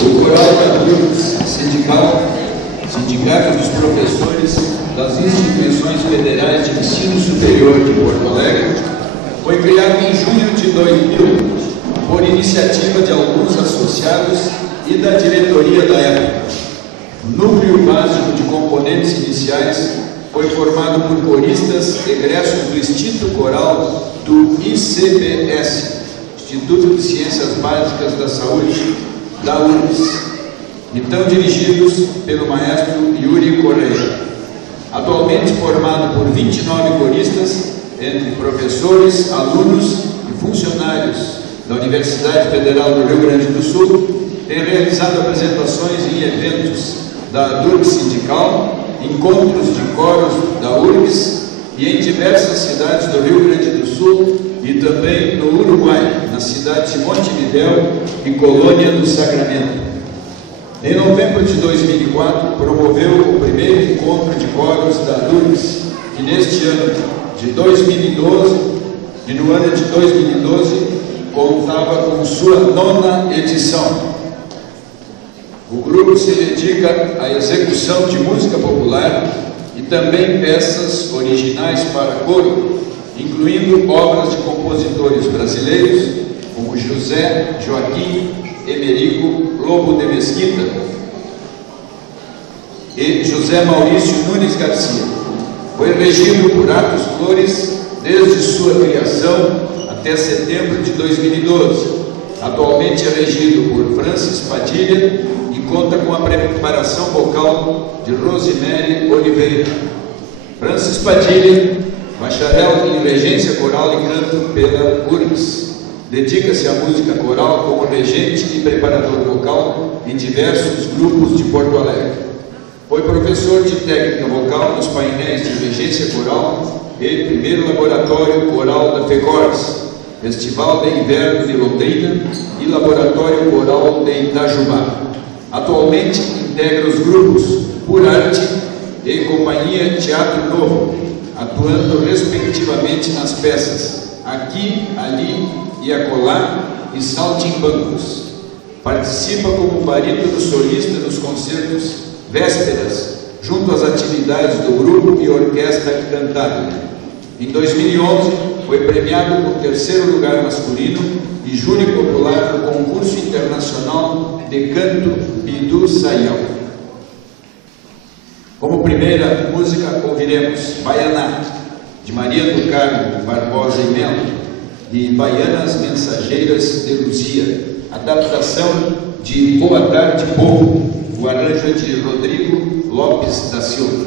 O Coral da URGS, Sindicato dos Professores das Instituições Federais de Ensino Superior de Porto Alegre, foi criado em junho de 2000 por iniciativa de alguns associados e da diretoria da época. O núcleo básico de componentes iniciais foi formado por coristas egressos do Instituto Coral do ICBS, Instituto de Ciências Básicas da Saúde, da URGS, então dirigidos pelo maestro Yuri Correia. Atualmente formado por 29 coristas, entre professores, alunos e funcionários da Universidade Federal do Rio Grande do Sul, tem realizado apresentações em eventos da URGS Sindical, encontros de coros da URGS e em diversas cidades do Rio Grande do Sul e também no Uruguai, na cidade de Montevidéu e Colônia do Sacramento. Em novembro de 2004, promoveu o primeiro encontro de coros da URGS, que neste ano de 2012, e no ano de 2012, contava com sua 9ª edição. O grupo se dedica à execução de música popular e também peças originais para coro, incluindo obras de compositores brasileiros como José Joaquim Emerico Lobo de Mesquita e José Maurício Nunes Garcia. Foi regido por Atos Flores desde sua criação até setembro de 2012. Atualmente é regido por Francis Padilha e conta com a preparação vocal de Rosemary Oliveira. Francis Padilha, bacharel em regência coral e canto pela URGS, dedica-se à música coral como regente e preparador vocal em diversos grupos de Porto Alegre. Foi professor de técnica vocal nos painéis de regência coral e primeiro laboratório coral da FECORS, Festival de Inverno de Londrina e Laboratório Coral de Itajubá. Atualmente integra os grupos Por Arte e Companhia Teatro Novo, atuando respectivamente nas peças Aqui, Ali e Acolá e Saltimbancos. Participa como barítono solista nos concertos Vésperas, junto às atividades do grupo e orquestra cantada. Em 2011, foi premiado por 3º lugar masculino e júri popular no concurso internacional de canto Bidu Sayão. Como primeira música, ouviremos Baianá, de Maria do Carmo Barbosa e Melo, e Baianas Mensageiras de Luzia, adaptação de Boa Tarde Povo, o arranjo de Rodrigo Lopes da Silva.